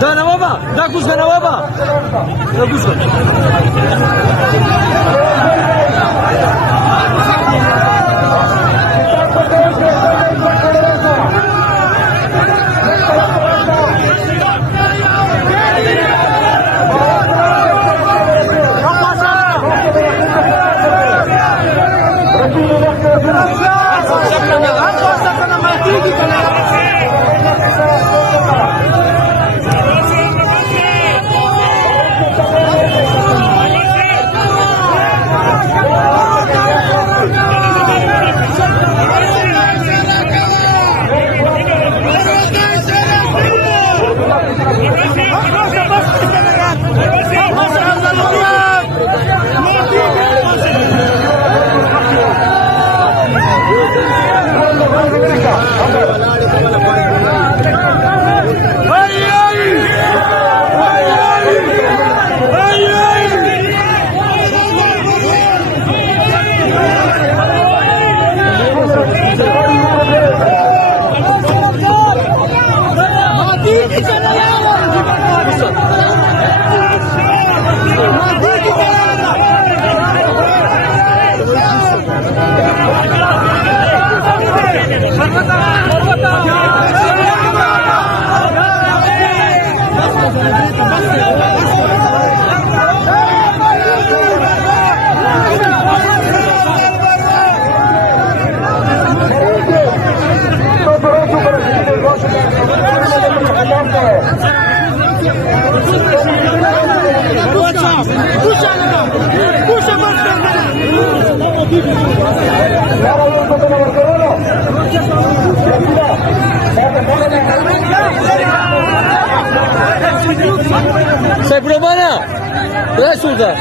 دا نوابا دا کوس نوابا دا کوس Sai Romana! Dai suda!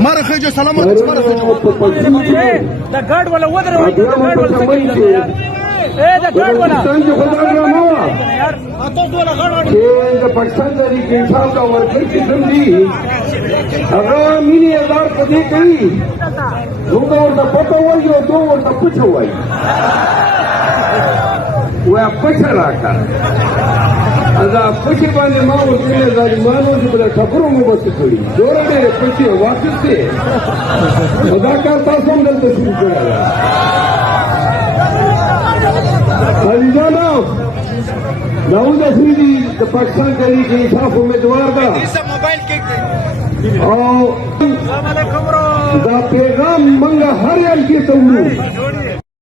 مره خېجه سلامات مره خېجه دا ګاډ ولا ودره دا ګاډ ولا څنګه یار اے دا ګاډ ولا څنګه خدای رحمه یار اته دوله غاډ چې پاکستان د انسان کا ورکړ کې سم دي هغه مینه هزار پدې کوي نو دا ورته پټه وایي او دوه ورته پټه وایي وای پټه راکړه دا پښې باندې ما ورته ظالمانو چې بل خبرو مو بس کړی جوړ ډېر پښې واخیستې دا کار تاسو هم دلته شروع کړی عزیزانو داود افریدي د پاکستان تحریک انصاف امیدوار ده او دا پیغام منګه هر یو کې ته وړو